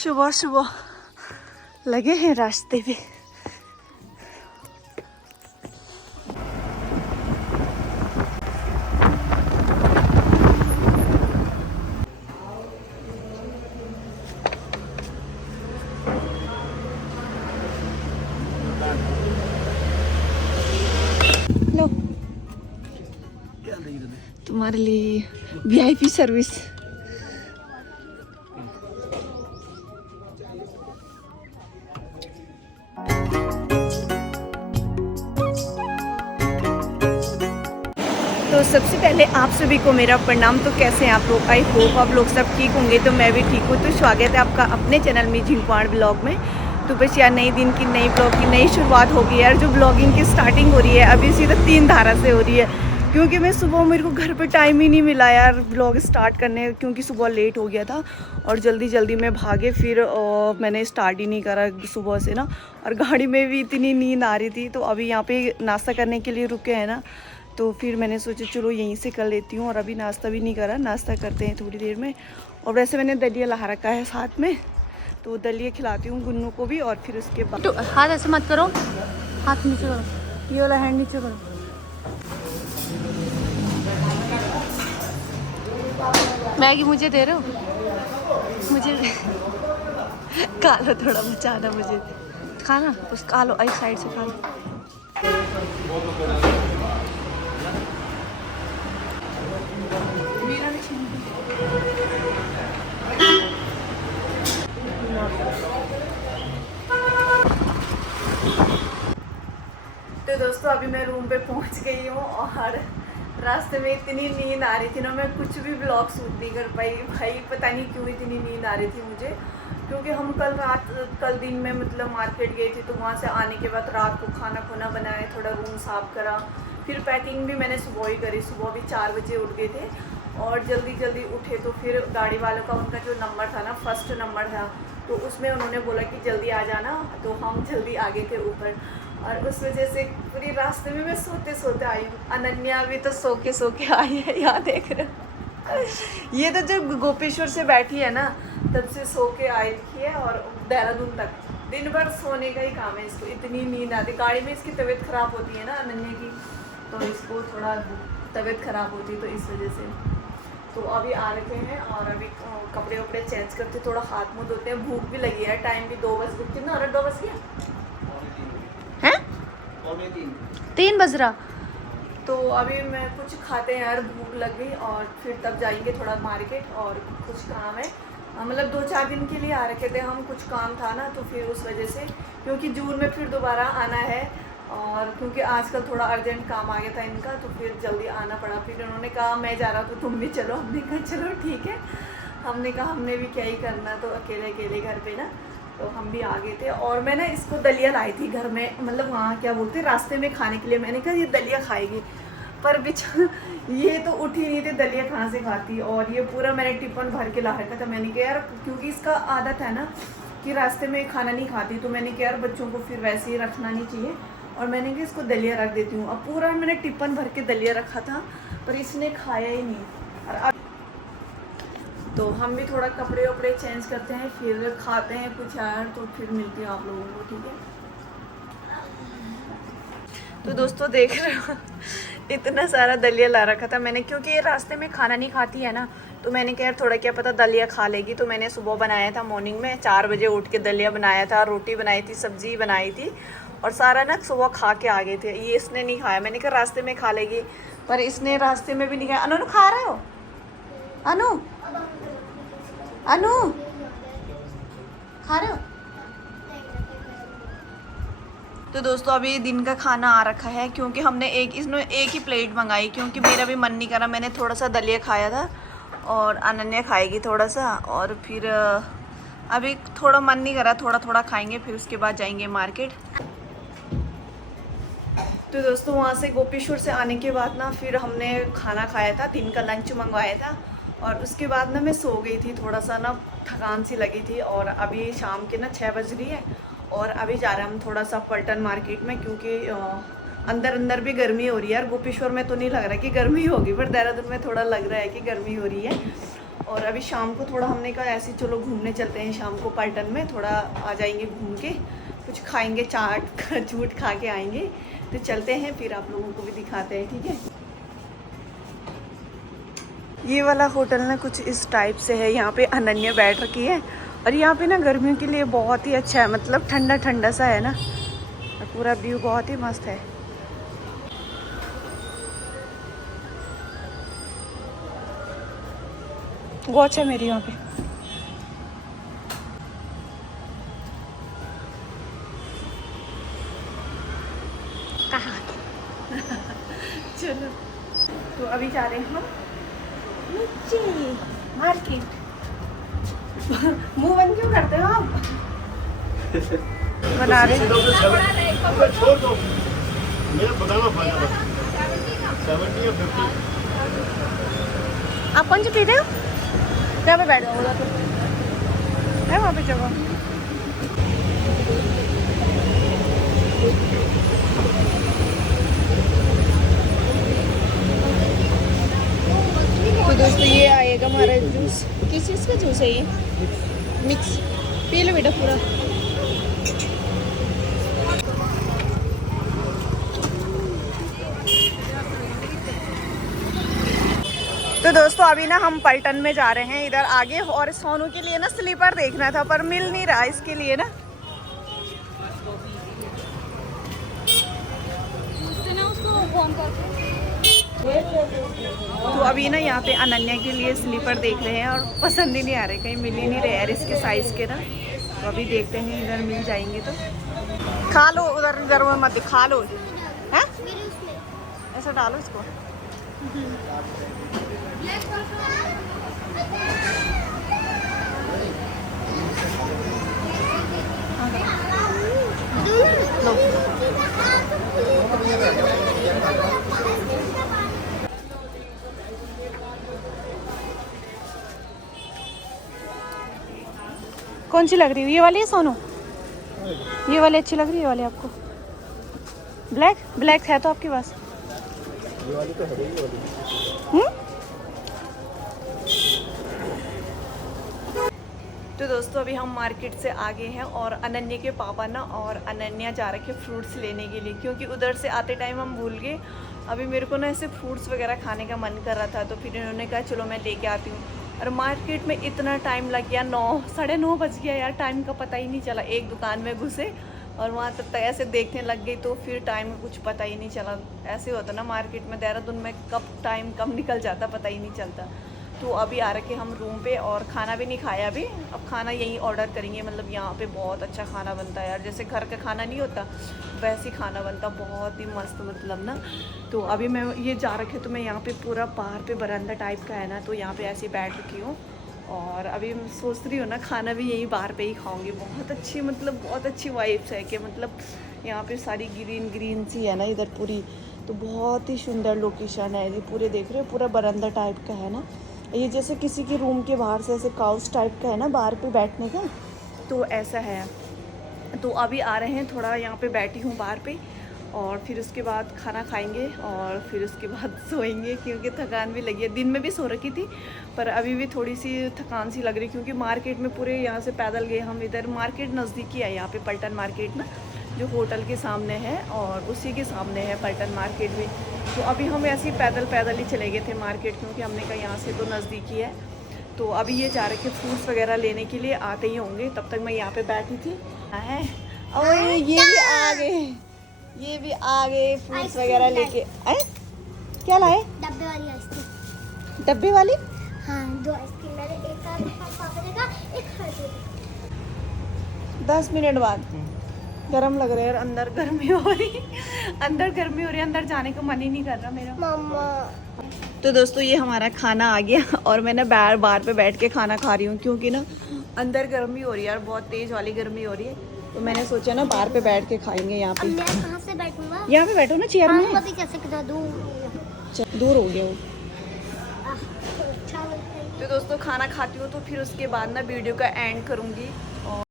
सुबह सुबह लगे हैं रास्ते पे। लो तुम्हारे लिए वीआईपी सर्विस। तो सबसे पहले आप सभी को मेरा प्रणाम। तो कैसे हैं आप लोग? आई होप आप लोग सब ठीक होंगे। तो मैं भी ठीक हूँ। तो स्वागत है आपका अपने चैनल में झिंकवाड़ ब्लॉग में। तो बस यार नई दिन की नई ब्लॉग की नई शुरुआत होगी यार। जो ब्लॉगिंग की स्टार्टिंग हो रही है अभी सीधा 3 धारा से हो रही है, क्योंकि मैं सुबह मेरे को घर पे टाइम ही नहीं मिला यार ब्लॉग स्टार्ट करने, क्योंकि सुबह लेट हो गया था और जल्दी जल्दी में भागे। फिर मैंने स्टार्ट ही नहीं करा सुबह से ना। और गाड़ी में भी इतनी नींद आ रही थी। तो अभी यहाँ पे नाश्ता करने के लिए रुके हैं ना, तो फिर मैंने सोचा चलो यहीं से कर लेती हूँ। और अभी नाश्ता भी नहीं करा, नाश्ता करते हैं थोड़ी देर में। और वैसे मैंने दलिया ला रखा है साथ में, तो दलिया खिलाती हूँ गुन्नू को भी। और फिर उसके बाद तो हाथ ऐसे मत करो, हाथ नीचे करो, ये वाला हैंड नीचे करो। मैगी मुझे दे रहे हो? मुझे खा लो, थोड़ा बचाना मुझे। खाना उस खा लो, एक साइड से खा लो। तो दोस्तों अभी मैं रूम पे पहुंच गई हूँ और रास्ते में इतनी नींद आ रही थी ना, मैं कुछ भी ब्लॉग शूट नहीं कर पाई भाई। पता नहीं क्यों इतनी नींद आ रही थी मुझे, क्योंकि हम कल दिन में मतलब मार्केट गए थे। तो वहाँ से आने के बाद रात को खाना खुना बनाए, थोड़ा रूम साफ़ करा, फिर पैकिंग भी मैंने सुबह ही करी। सुबह भी 4 बजे उठ गए थे और जल्दी जल्दी उठे। तो फिर गाड़ी वालों का उनका जो नंबर था ना, फर्स्ट नंबर था, तो उसमें उन्होंने बोला कि जल्दी आ जाना। तो हम जल्दी आ गए थे ऊपर और उस वजह से पूरी रास्ते में मैं सोते सोते आई हूँ। अनन्या भी तो सो के आई है, यहाँ देख रहे हो। ये तो जब गोपेश्वर से बैठी है ना तब से सो के आई थी है। और देहरादून तक दिन भर सोने का ही काम है इसको, इतनी नींद आती। गाड़ी में इसकी तबीयत ख़राब होती है ना अनन्या की, तो इसको थोड़ा तबीयत ख़राब होती है, तो इस वजह से। तो अभी आ रखे हैं और अभी कपड़े वपड़े चेंज करते, थोड़ा हाथ मुँह धोते हैं। भूख भी लगी है, टाइम भी 2 बज गए। कितना हो रहा? 2 बज गया है, 3 बज रहा। तो अभी मैं कुछ खाते हैं यार, भूख लग गई। और फिर तब जाएंगे थोड़ा मार्केट, और कुछ काम है। मतलब 2-4 दिन के लिए आ रखे थे हम, कुछ काम था ना, तो फिर उस वजह से, क्योंकि जून में फिर दोबारा आना है। और क्योंकि आजकल थोड़ा अर्जेंट काम आ गया था इनका, तो फिर जल्दी आना पड़ा। फिर उन्होंने कहा मैं जा रहा हूँ तो तुम भी चलो। हमने कहा चलो ठीक है। हमने कहा हमने भी क्या ही करना, तो अकेले अकेले घर पे ना, तो हम भी आ गए थे। और मैं ना इसको दलिया लाई थी घर में, मतलब वहाँ क्या बोलते हैं रास्ते में खाने के लिए। मैंने कहा ये दलिया खाएगी, पर ये तो उठ ही नहीं थे, दलिया कहाँ से खाती। और ये पूरा मैंने टिफिन भर के ला रखा था। मैंने कहा यार, क्योंकि इसका आदत है ना कि रास्ते में खाना नहीं खाती, तो मैंने कहा यार बच्चों को फिर वैसे ही रखना नहीं चाहिए। और मैंने कहा इसको दलिया रख देती हूँ। अब पूरा मैंने टिफिन भर के दलिया रखा था, पर इसने खाया ही नहीं। और अब तो हम भी थोड़ा कपड़े वपड़े चेंज करते हैं, फिर खाते हैं कुछ यार। तो फिर मिलती हूँ आप लोगों को, ठीक है? तो दोस्तों देख रहे हो इतना सारा दलिया ला रखा था मैंने, क्योंकि ये रास्ते में खाना नहीं खाती है ना, तो मैंने कहा यार थोड़ा क्या पता दलिया खा लेगी। तो मैंने सुबह बनाया था, मॉर्निंग में 4 बजे उठ के दलिया बनाया था, रोटी बनाई थी, सब्जी बनाई थी, और सारा ना सुबह खा के आ गए थे। ये इसने नहीं खाया, मैंने कहा रास्ते में खा लेगी, पर इसने रास्ते में भी नहीं खाया। अनु खा रहे हो? अनु अनु खा रहे हो? तो दोस्तों अभी दिन का खाना आ रखा है, क्योंकि हमने इसमें एक ही प्लेट मंगाई, क्योंकि मेरा भी मन नहीं करा। मैंने थोड़ा सा दलिया खाया था और अनन्या खाएगी थोड़ा सा। और फिर अभी थोड़ा मन नहीं करा, थोड़ा थोड़ा खाएंगे, फिर उसके बाद जाएंगे मार्केट। तो दोस्तों वहाँ से गोपेश्वर से आने के बाद ना फिर हमने खाना खाया था, दिन का लंच मंगवाया था। और उसके बाद ना मैं सो गई थी, थोड़ा सा ना थकान सी लगी थी। और अभी शाम के ना 6 बज रही है और अभी जा रहे हैं हम थोड़ा सा पलटन मार्केट में, क्योंकि अंदर भी गर्मी हो रही है यार। गोपेश्वर में तो नहीं लग रहा है कि गर्मी होगी, पर देहरादून में थोड़ा लग रहा है कि गर्मी हो रही है। और अभी शाम को थोड़ा हमने कहा ऐसे चलो घूमने चलते हैं शाम को पलटन में, थोड़ा आ जाएंगे घूम के, कुछ खाएंगे, चाट चूट खा के आएंगे। तो चलते हैं फिर आप लोगों को भी दिखाते हैं, ठीक है। ये वाला होटल ना कुछ इस टाइप से है, यहाँ पे अनन्या बैठ रखी है और यहाँ पे ना गर्मियों के लिए बहुत ही अच्छा है, मतलब ठंडा ठंडा सा है ना, पूरा व्यू बहुत ही मस्त है। वॉच है मेरी यहाँ पे। कहाँ चलो तो अभी जा रहे हैं हम नीचे मार्केट। मुंह बंद क्यों करते हो आप? बना रहे छोड़ दो, मेरा बताना पड़ेगा 70 या 50। आप कौन सी पीते हो? यहाँ पे बैठ जाओ, उधर तो है वहाँ पे जगह। तो दोस्तों ये आएगा हमारा जूस। किस चीज़ का जूस है ये? मिक्स। पी लो बेटा पूरा। तो दोस्तों अभी ना हम पलटन में जा रहे हैं इधर आगे, और सोनू के लिए ना स्लीपर देखना था पर मिल नहीं रहा इसके लिए ना। तो अभी ना यहाँ पे अनन्या के लिए स्लीपर देख रहे हैं और पसंद ही नहीं आ रहे, कहीं मिल ही नहीं रहे यार इसके साइज़ के ना। तो अभी देखते हैं इधर मिल जाएंगे तो खा लो, उधर इधर मत खा लो है, ऐसा डालो इसको। कौन सी लग रही है? ये वाली है सोनू? ये वाली अच्छी लग रही है? ये वाली आपको? ब्लैक? ब्लैक है तो आपके पास? ये वाली तो है ही वाली। तो दोस्तों अभी हम मार्केट से आ गए हैं और अनन्या के पापा ना और अनन्या जा रखे फ्रूट्स लेने के लिए, क्योंकि उधर से आते टाइम हम भूल गए। अभी मेरे को ना ऐसे फ्रूट्स वगैरह खाने का मन कर रहा था, तो फिर इन्होंने कहा चलो मैं लेके आती हूँ। और मार्केट में इतना टाइम लग गया, 9 साढ़े 9 बज गया यार, टाइम का पता ही नहीं चला। एक दुकान में घुसे और वहाँ तक ऐसे देखने लग गई, तो फिर टाइम का कुछ पता ही नहीं चला। ऐसे होता ना मार्केट में, देहरादून में कब टाइम कब निकल जाता पता ही नहीं चलता। तो अभी आ रखे हम रूम पे और खाना भी नहीं खाया अभी, अब खाना यहीं ऑर्डर करेंगे। मतलब यहाँ पे बहुत अच्छा खाना बनता है यार, जैसे घर का खाना नहीं होता वैसे ही खाना बनता, बहुत ही मस्त मतलब ना। तो अभी मैं ये जा रखे, तो मैं यहाँ पे पूरा बाहर पे बरामदा टाइप का है ना, तो यहाँ पे ऐसे बैठ रखी हूँ और अभी मैं सोच रही हूँ ना खाना भी यहीं बाहर पे ही खाऊंगी। बहुत अच्छी मतलब बहुत अच्छी वाइब्स है कि मतलब यहाँ पे सारी ग्रीन ग्रीन सी है ना इधर पूरी, तो बहुत ही सुंदर लोकेशन है ये। पूरे देख रहे हो पूरा बरामदा टाइप का है ना, ये जैसे किसी के रूम के बाहर से ऐसे काउच टाइप का है ना बाहर पे बैठने का, तो ऐसा है। तो अभी आ रहे हैं, थोड़ा यहाँ पे बैठी हूँ बाहर पे, और फिर उसके बाद खाना खाएंगे और फिर उसके बाद सोएंगे, क्योंकि थकान भी लगी है। दिन में भी सो रखी थी पर अभी भी थोड़ी सी थकान सी लग रही, क्योंकि मार्केट में पूरे यहाँ से पैदल गए हम। इधर मार्केट नज़दीकी है यहाँ पे, पलटन मार्केट ना, जो होटल के सामने है और उसी के सामने है पलटन मार्केट भी। तो अभी हम ऐसे ही पैदल ही चले गए थे मार्केट, क्योंकि हमने कहा यहाँ से तो नज़दीकी है। तो अभी ये जा रखे फ्रूट्स वगैरह लेने के लिए, आते ही होंगे। तब तक मैं यहाँ पे बैठी थी है, और ये भी आ गए, ये भी आ गए फ्रूट्स वगैरह लेके। क्या लाए? डब्बे वाली आइसक्रीम। डब्बे वाली? हाँ 2 आइसक्रीम मैंने, एक का पापा ने कहा एक खाते। 10 मिनट बाद गरम लग रहा है यार, अंदर गर्मी हो रही, अंदर गर्मी हो रही है, अंदर जाने का मन ही नहीं कर रहा मेरा। मम्मा तो दोस्तों ये हमारा खाना आ गया और मैं ना बाहर पे बैठ के खाना खा रही हूँ, क्योंकि ना अंदर गर्मी हो रही है यार, बहुत तेज़ वाली गर्मी हो रही है। तो मैंने सोचा ना बाहर पे बैठ के खाएंगे यहाँ पे। अब मैं कहाँ से बैठूंगा? यहाँ पे बैठो ना चेयर में। अभी कैसे कितना दूर दूर हो गया वो। अच्छा लगता है। तो दोस्तों खाना खाती हूँ तो फिर उसके बाद ना वीडियो का एंड करूँगी। और